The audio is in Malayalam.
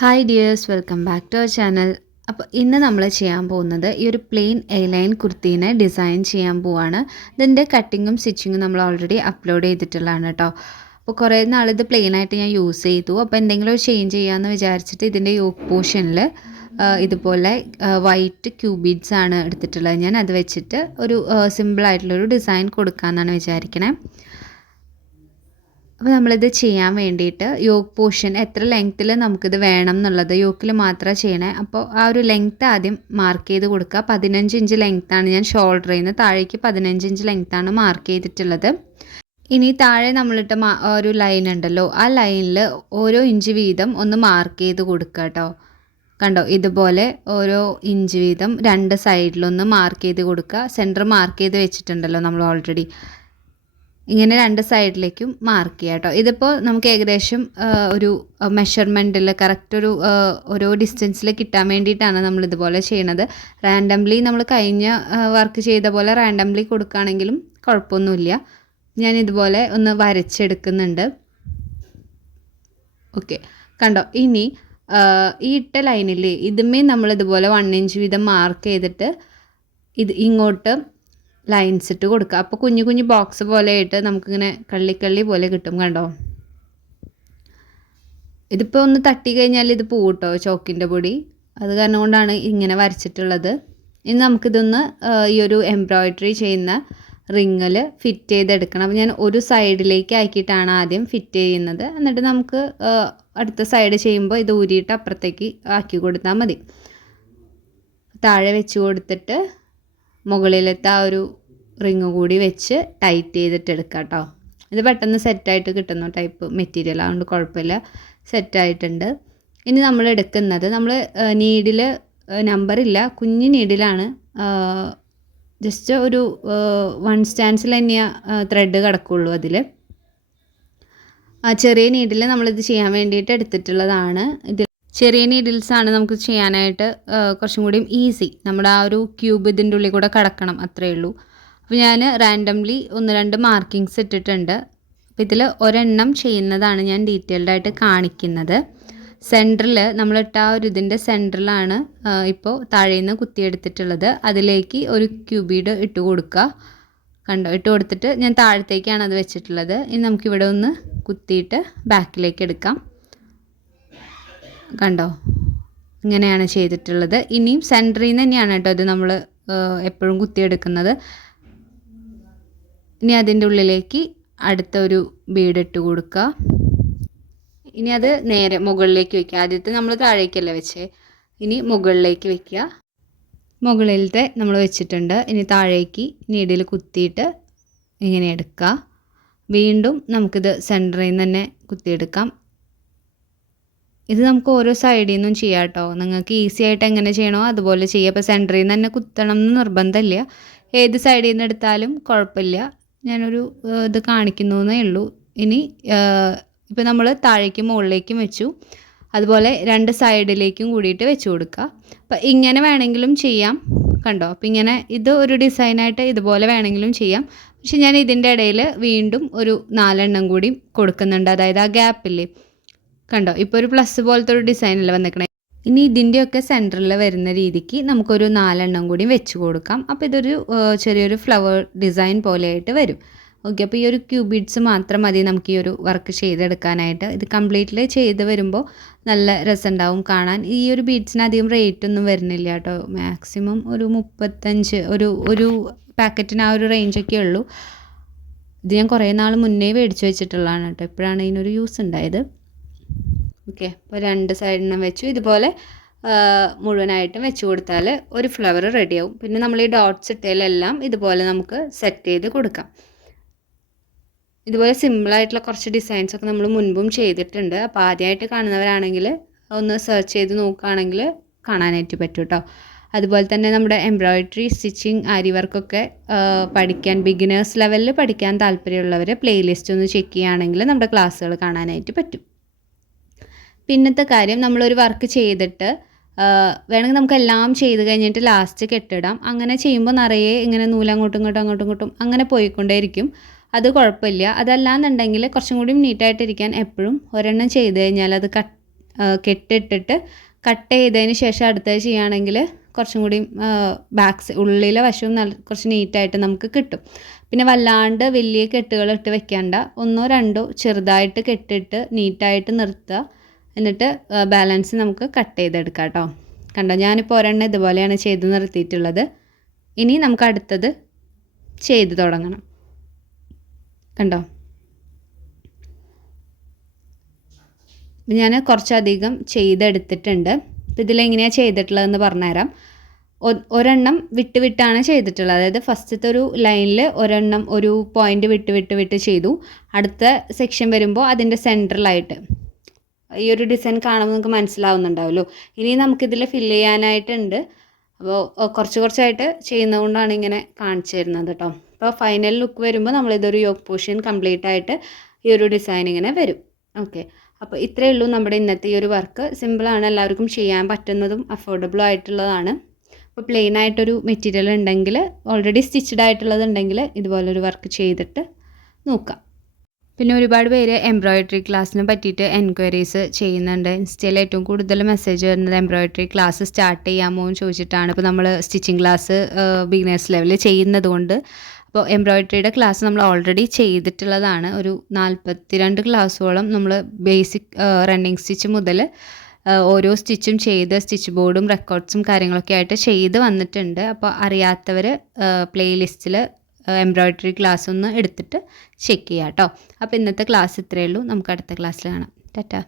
Hi dears, welcome back to our channel. അപ്പോൾ ഇന്ന് നമ്മൾ ചെയ്യാൻ പോകുന്നത് ഈ ഒരു പ്ലെയിൻ എ ലൈൻ കുർത്തീനെ ഡിസൈൻ ചെയ്യാൻ പോവാണ്. ഇതിൻ്റെ കട്ടിങ്ങും സ്റ്റിച്ചിങ്ങും നമ്മൾ ഓൾറെഡി അപ്ലോഡ് ചെയ്തിട്ടുള്ളതാണ് കേട്ടോ. അപ്പോൾ കുറേ നാളിത് പ്ലെയിൻ ആയിട്ട് ഞാൻ യൂസ് ചെയ്തു. അപ്പോൾ എന്തെങ്കിലും ഒരു ചേഞ്ച് ചെയ്യാമെന്ന് വിചാരിച്ചിട്ട് ഇതിൻ്റെ യോക്ക് പോർഷനിൽ ഇതുപോലെ വൈറ്റ് ക്യൂബീഡ്സ് ആണ് എടുത്തിട്ടുള്ളത്. ഞാൻ അത് വെച്ചിട്ട് ഒരു സിമ്പിളായിട്ടുള്ളൊരു ഡിസൈൻ കൊടുക്കാമെന്നാണ് വിചാരിക്കണേ. അപ്പോൾ നമ്മളിത് ചെയ്യാൻ വേണ്ടിയിട്ട് യോക്ക് പോർഷൻ എത്ര ലെങ്ത്തിൽ നമുക്കിത് വേണം എന്നുള്ളത് യോക്കിൽ മാത്രമേ ചെയ്യണേ. അപ്പോൾ ആ ഒരു ലെങ്ത്ത് ആദ്യം മാർക്ക് ചെയ്ത് കൊടുക്കുക. 15 ഇഞ്ച് ലെങ്ത്താണ് ഞാൻ ഷോൾഡറിൽ നിന്ന് താഴേക്ക് 15 ഇഞ്ച് ലെങ്ത്താണ് മാർക്ക് ചെയ്തിട്ടുള്ളത്. ഇനി താഴെ നമ്മളിട്ട ഒരു ലൈൻ ഉണ്ടല്ലോ, ആ ലൈനിൽ ഓരോ ഇഞ്ച് വീതം ഒന്ന് മാർക്ക് ചെയ്ത് കൊടുക്കുക കേട്ടോ. കണ്ടോ, ഇതുപോലെ ഓരോ ഇഞ്ച് വീതം രണ്ട് സൈഡിലൊന്ന് മാർക്ക് ചെയ്ത് കൊടുക്കുക. സെൻറ്റർ മാർക്ക് ചെയ്ത് വെച്ചിട്ടുണ്ടല്ലോ നമ്മൾ ഓൾറെഡി. ഇങ്ങനെ രണ്ട് സൈഡിലേക്കും മാർക്ക് ചെയ്യാം കേട്ടോ. ഇതിപ്പോൾ നമുക്ക് ഏകദേശം ഒരു മെഷർമെൻറ്റിൽ കറക്റ്റ് ഓരോ ഡിസ്റ്റൻസിൽ കിട്ടാൻ വേണ്ടിയിട്ടാണ് നമ്മളിതുപോലെ ചെയ്യണത്. റാൻഡംലി നമ്മൾ കഴിഞ്ഞ വർക്ക് ചെയ്ത പോലെ റാൻഡംലി കൊടുക്കുകയാണെങ്കിലും കുഴപ്പമൊന്നുമില്ല. ഞാനിതുപോലെ ഒന്ന് വരച്ചെടുക്കുന്നുണ്ട്. ഓക്കെ, കണ്ടോ. ഇനി ഈ ഇട്ട ലൈനിൽ ഇതുമേ നമ്മളിതുപോലെ 1 ഇഞ്ച് വീതം മാർക്ക് ചെയ്തിട്ട് ഇങ്ങോട്ട് ലൈൻസ് ഇട്ട് കൊടുക്കുക. അപ്പോൾ കുഞ്ഞു കുഞ്ഞു ബോക്സ് പോലെ ആയിട്ട് നമുക്കിങ്ങനെ കള്ളി പോലെ കിട്ടും. കണ്ടോ, ഇതിപ്പോൾ ഒന്ന് തട്ടി കഴിഞ്ഞാൽ ഇത് പോവും കേട്ടോ, ചോക്കിൻ്റെ പൊടി. അത് കാരണം കൊണ്ടാണ് ഇങ്ങനെ വരച്ചിട്ടുള്ളത്. ഇനി നമുക്കിതൊന്ന് ഈ ഒരു എംബ്രോയ്ഡറി ചെയ്യുന്ന റിങ്ങിൽ ഫിറ്റ് ചെയ്തെടുക്കണം. അപ്പോൾ ഞാൻ ഒരു സൈഡിലേക്ക് ആക്കിയിട്ടാണ് ആദ്യം ഫിറ്റ് ചെയ്യുന്നത്. എന്നിട്ട് നമുക്ക് അടുത്ത സൈഡ് ചെയ്യുമ്പോൾ ഇത് ഊരിയിട്ട് അപ്പുറത്തേക്ക് ആക്കി കൊടുത്താൽ മതി. താഴെ വെച്ച് കൊടുത്തിട്ട് മുകളിലത്തെ ആ ഒരു റിങ് കൂടി വെച്ച് ടൈറ്റ് ചെയ്തിട്ട് എടുക്കാം കേട്ടോ. ഇത് പെട്ടെന്ന് സെറ്റായിട്ട് കിട്ടുന്ന ടൈപ്പ് മെറ്റീരിയൽ, അതുകൊണ്ട് കുഴപ്പമില്ല, സെറ്റായിട്ടുണ്ട്. ഇനി നമ്മൾ എടുക്കുന്നത് നീഡിൽ നമ്പറില്ല, കുഞ്ഞു നീഡിലാണ്. ജസ്റ്റ് ഒരു 1 സ്റ്റാൻസിൽ തന്നെയാണ് ത്രെഡ് കിടക്കുള്ളൂ. അതിൽ ചെറിയ നീഡിൽ നമ്മളിത് ചെയ്യാൻ വേണ്ടിയിട്ട് എടുത്തിട്ടുള്ളതാണ്. ഇതിൽ ചെറിയ നീഡിൽസാണ് നമുക്ക് ചെയ്യാനായിട്ട് കുറച്ചും കൂടി ഈസി. നമ്മുടെ ആ ഒരു ക്യൂബ് ഇതിൻ്റെ ഉള്ളിൽ കൂടെ കിടക്കണം, അത്രയേ ഉള്ളൂ. അപ്പോൾ ഞാൻ റാൻഡംലി 1-2 മാർക്കിങ്സ് ഇട്ടിട്ടുണ്ട്. അപ്പോൾ ഇതിൽ ഒരെണ്ണം ചെയ്യുന്നതാണ് ഞാൻ ഡീറ്റെയിൽഡായിട്ട് കാണിക്കുന്നത്. സെൻറ്ററിൽ നമ്മളിട്ട ആ ഒരു ഇതിൻ്റെ സെൻറ്ററിലാണ് ഇപ്പോൾ താഴെ നിന്ന് കുത്തിയെടുത്തിട്ടുള്ളത്. അതിലേക്ക് ഒരു ക്യൂബീഡ് ഇട്ട് കൊടുക്കുക. കണ്ടോ, ഇട്ട് കൊടുത്തിട്ട് ഞാൻ താഴത്തേക്കാണ് അത് വെച്ചിട്ടുള്ളത്. ഇനി നമുക്കിവിടെ ഒന്ന് കുത്തിയിട്ട് ബാക്കിലേക്ക് എടുക്കാം. കണ്ടോ, ഇങ്ങനെയാണ് ചെയ്തിട്ടുള്ളത്. ഇനിയും സെൻറ്ററിൽ നിന്ന് തന്നെയാണ് കേട്ടോ ഇത് നമ്മൾ എപ്പോഴും കുത്തിയെടുക്കുന്നത്. ഇനി അതിൻ്റെ ഉള്ളിലേക്ക് അടുത്തൊരു ബീഡ് ഇട്ട് കൊടുക്കുക. ഇനി അത് നേരെ മുകളിലേക്ക് വയ്ക്കുക. ആദ്യത്തെ നമ്മൾ താഴേക്കല്ല വെച്ചേ, ഇനി മുകളിലേക്ക് വയ്ക്കുക. മുകളിലത്തെ നമ്മൾ വെച്ചിട്ടുണ്ട്. ഇനി താഴേക്ക് നീഡിൽ കുത്തിയിട്ട് ഇങ്ങനെ എടുക്കുക. വീണ്ടും നമുക്കിത് സെൻറ്ററിൽ നിന്ന് തന്നെ കുത്തിയെടുക്കാം. ഇത് നമുക്ക് ഓരോ സൈഡിൽ നിന്നും ചെയ്യാം കേട്ടോ. നിങ്ങൾക്ക് ഈസി ആയിട്ട് എങ്ങനെ ചെയ്യണോ അതുപോലെ ചെയ്യുക. അപ്പോൾ സെൻറ്ററിൽ നിന്ന് തന്നെ കുത്തണം എന്ന് നിർബന്ധമില്ല, ഏത് സൈഡിൽ നിന്ന് എടുത്താലും കുഴപ്പമില്ല. ഞാനൊരു ഇത് കാണിക്കുന്നേ ഉള്ളൂ. ഇനി ഇപ്പോൾ നമ്മൾ താഴേക്കും മുകളിലേക്കും വെച്ചു, അതുപോലെ 2 സൈഡിലേക്കും കൂടിയിട്ട് വെച്ച് കൊടുക്കുക. അപ്പോൾ ഇങ്ങനെ വേണമെങ്കിലും ചെയ്യാം. കണ്ടോ, അപ്പോൾ ഇങ്ങനെ ഇത് ഒരു ഡിസൈനായിട്ട് ഇതുപോലെ വേണമെങ്കിലും ചെയ്യാം. പക്ഷെ ഞാൻ ഇതിൻ്റെ ഇടയിൽ വീണ്ടും ഒരു 4 എണ്ണം കൂടി കൊടുക്കുന്നുണ്ട്. അതായത് ആ ഗ്യാപ്പില്ലേ, കണ്ടോ, ഇപ്പോൾ ഒരു പ്ലസ് പോലത്തെ ഒരു ഡിസൈനല്ലേ വന്നിരിക്കണേ. ഇനി ഇതിൻ്റെയൊക്കെ സെൻറ്ററിൽ വരുന്ന രീതിക്ക് നമുക്കൊരു 4 എണ്ണം കൂടി വെച്ച് കൊടുക്കാം. അപ്പോൾ ഇതൊരു ചെറിയൊരു ഫ്ലവർ ഡിസൈൻ പോലെയായിട്ട് വരും. ഓക്കെ, അപ്പോൾ ഈ ഒരു ക്യൂബിഡ്സ് മാത്രം മതി നമുക്ക് ഈ ഒരു വർക്ക് ചെയ്തെടുക്കാനായിട്ട്. ഇത് കംപ്ലീറ്റ്ലി ചെയ്ത് വരുമ്പോൾ നല്ല രസമുണ്ടാവും കാണാൻ. ഈ ഒരു ബീഡ്സിന് അധികം റേറ്റ് ഒന്നും വരുന്നില്ല കേട്ടോ. മാക്സിമം ഒരു 35, ഒരു പാക്കറ്റിന് ആ ഒരു റേഞ്ചൊക്കെ ഉള്ളൂ. ഇത് ഞാൻ കുറേ നാൾ മുന്നേ മേടിച്ച് വെച്ചിട്ടുള്ളതാണ് കേട്ടോ. ഇപ്പോഴാണ് ഇതിനൊരു യൂസ് ഉണ്ടായത്. ഓക്കെ, അപ്പോൾ 2 സൈഡിനും വെച്ചു. ഇതുപോലെ മുഴുവനായിട്ടും വെച്ച് കൊടുത്താൽ ഒരു ഫ്ലവർ റെഡിയാവും. പിന്നെ നമ്മൾ ഈ ഡോട്ട്സ് ഇട്ടതിലെല്ലാം ഇതുപോലെ നമുക്ക് സെറ്റ് ചെയ്ത് കൊടുക്കാം. ഇതുപോലെ സിമ്പിളായിട്ടുള്ള കുറച്ച് ഡിസൈൻസൊക്കെ നമ്മൾ മുൻപും ചെയ്തിട്ടുണ്ട്. അപ്പോൾ ആദ്യമായിട്ട് കാണുന്നവരാണെങ്കിൽ ഒന്ന് സെർച്ച് ചെയ്ത് നോക്കുകയാണെങ്കിൽ കാണാനായിട്ട് പറ്റും കേട്ടോ. അതുപോലെ തന്നെ നമ്മുടെ എംബ്രോയ്ഡറി, സ്റ്റിച്ചിങ്, ആരി വർക്കൊക്കെ പഠിക്കാൻ ബിഗിനേഴ്സ് ലെവലിൽ പഠിക്കാൻ താല്പര്യമുള്ളവർ പ്ലേലിസ്റ്റ് ഒന്ന് ചെക്ക് ചെയ്യുകയാണെങ്കിൽ നമ്മുടെ ക്ലാസ്സുകൾ കാണാനായിട്ട് പറ്റും. പിന്നത്തെ കാര്യം, നമ്മളൊരു വർക്ക് ചെയ്തിട്ട് വേണമെങ്കിൽ നമുക്കെല്ലാം ചെയ്ത് കഴിഞ്ഞിട്ട് ലാസ്റ്റ് കെട്ടിടാം. അങ്ങനെ ചെയ്യുമ്പോൾ നിറയെ ഇങ്ങനെ നൂലങ്ങോട്ടും ഇങ്ങോട്ടും അങ്ങനെ പോയിക്കൊണ്ടേയിരിക്കും. അത് കുഴപ്പമില്ല. അതല്ലാന്നുണ്ടെങ്കിൽ കുറച്ചും കൂടി നീറ്റായിട്ടിരിക്കാൻ എപ്പോഴും ഒരെണ്ണം ചെയ്ത് കഴിഞ്ഞാൽ അത് കെട്ടിട്ടിട്ട് കട്ട് ചെയ്തതിന് ശേഷം അടുത്തത് ചെയ്യുകയാണെങ്കിൽ കുറച്ചും കൂടി ഉള്ളിലെ വശവും കുറച്ച് നീറ്റായിട്ട് നമുക്ക് കിട്ടും. പിന്നെ വല്ലാണ്ട് വലിയ കെട്ടുകൾ ഇട്ട് വെക്കേണ്ട, 1-2 ചെറുതായിട്ട് കെട്ടിട്ട് നീറ്റായിട്ട് നിർത്തുക. എന്നിട്ട് ബാലൻസ് നമുക്ക് കട്ട് ചെയ്തെടുക്കാം കേട്ടോ. കണ്ടോ, ഞാനിപ്പോൾ ഒരെണ്ണം ഇതുപോലെയാണ് ചെയ്ത് നിർത്തിയിട്ടുള്ളത്. ഇനി നമുക്ക് അടുത്തത് ചെയ്ത് തുടങ്ങണം. കണ്ടോ, ഞാൻ കുറച്ചധികം ചെയ്തെടുത്തിട്ടുണ്ട്. അപ്പോൾ ഇതിലെങ്ങനെയാണ് ചെയ്തിട്ടുള്ളതെന്ന് പറഞ്ഞുതരാം. ഒരെണ്ണം വിട്ടാണ് ചെയ്തിട്ടുള്ളത്. അതായത് ഫസ്റ്റത്തെ ഒരു ലൈനിൽ ഒരെണ്ണം ഒരു പോയിൻ്റ് വിട്ട് ചെയ്തു. അടുത്ത സെക്ഷൻ വരുമ്പോൾ അതിൻ്റെ സെൻറ്ററിലായിട്ട് ഈ ഒരു ഡിസൈൻ കാണുമ്പോൾ നിങ്ങൾക്ക് മനസ്സിലാവുന്നുണ്ടാവുമല്ലോ. ഇനി നമുക്കിതിൽ ഫില്ല് ചെയ്യാനായിട്ടുണ്ട്. അപ്പോൾ കുറച്ചായിട്ട് ചെയ്യുന്നതുകൊണ്ടാണ് ഇങ്ങനെ കാണിച്ചു തരുന്നത് കേട്ടോ. അപ്പോൾ ഫൈനൽ ലുക്ക് വരുമ്പോൾ നമ്മളിതൊരു യോക്ക് പോർഷൻ കംപ്ലീറ്റ് ആയിട്ട് ഈ ഒരു ഡിസൈൻ ഇങ്ങനെ വരും. ഓക്കെ, അപ്പോൾ ഇത്രയേ ഉള്ളൂ നമ്മുടെ ഇന്നത്തെ ഈ ഒരു വർക്ക്. സിമ്പിളാണ്, എല്ലാവർക്കും ചെയ്യാൻ പറ്റുന്നതും അഫോർഡബിളും ആയിട്ടുള്ളതാണ്. അപ്പോൾ പ്ലെയിൻ ആയിട്ടൊരു മെറ്റീരിയൽ ഉണ്ടെങ്കിൽ, ഓൾറെഡി സ്റ്റിച്ച്ഡ് ആയിട്ടുള്ളതുണ്ടെങ്കിൽ ഇതുപോലൊരു വർക്ക് ചെയ്തിട്ട് നോക്കാം. പിന്നെ ഒരുപാട് പേര് എംബ്രോയിഡറി ക്ലാസ്സിനെ പറ്റിയിട്ട് എൻക്വയറീസ് ചെയ്യുന്നുണ്ട്. ഇൻസ്റ്റയിൽ ഏറ്റവും കൂടുതൽ മെസ്സേജ് വരുന്നത് എംബ്രോയിഡറി ക്ലാസ് സ്റ്റാർട്ട് ചെയ്യാമോ എന്ന് ചോദിച്ചിട്ടാണ്. ഇപ്പോൾ നമ്മൾ സ്റ്റിച്ചിങ് ക്ലാസ് ബിഗിനേഴ്സ് ലെവലിൽ ചെയ്യുന്നത് കൊണ്ട്, അപ്പോൾ എംബ്രോയിഡറിയുടെ ക്ലാസ് നമ്മൾ ഓൾറെഡി ചെയ്തിട്ടുള്ളതാണ്. ഒരു 42 ക്ലാസ്സോളം നമ്മൾ ബേസിക് റണ്ണിങ് സ്റ്റിച്ച് മുതൽ ഓരോ സ്റ്റിച്ചും ചെയ്ത് സ്റ്റിച്ച് ബോർഡും റെക്കോർഡ്സും കാര്യങ്ങളൊക്കെ ആയിട്ട് ചെയ്ത് വന്നിട്ടുണ്ട്. അപ്പോൾ അറിയാത്തവർ പ്ലേലിസ്റ്റിൽ എംബ്രോയിഡറി ക്ലാസ് ഒന്ന് എടുത്തിട്ട് ചെക്ക് ചെയ്യാം കേട്ടോ. അപ്പോൾ ഇന്നത്തെ ക്ലാസ് ഇത്രയേ ഉള്ളൂ. നമുക്ക് അടുത്ത ക്ലാസ്സിൽ കാണാം. ടാറ്റാ.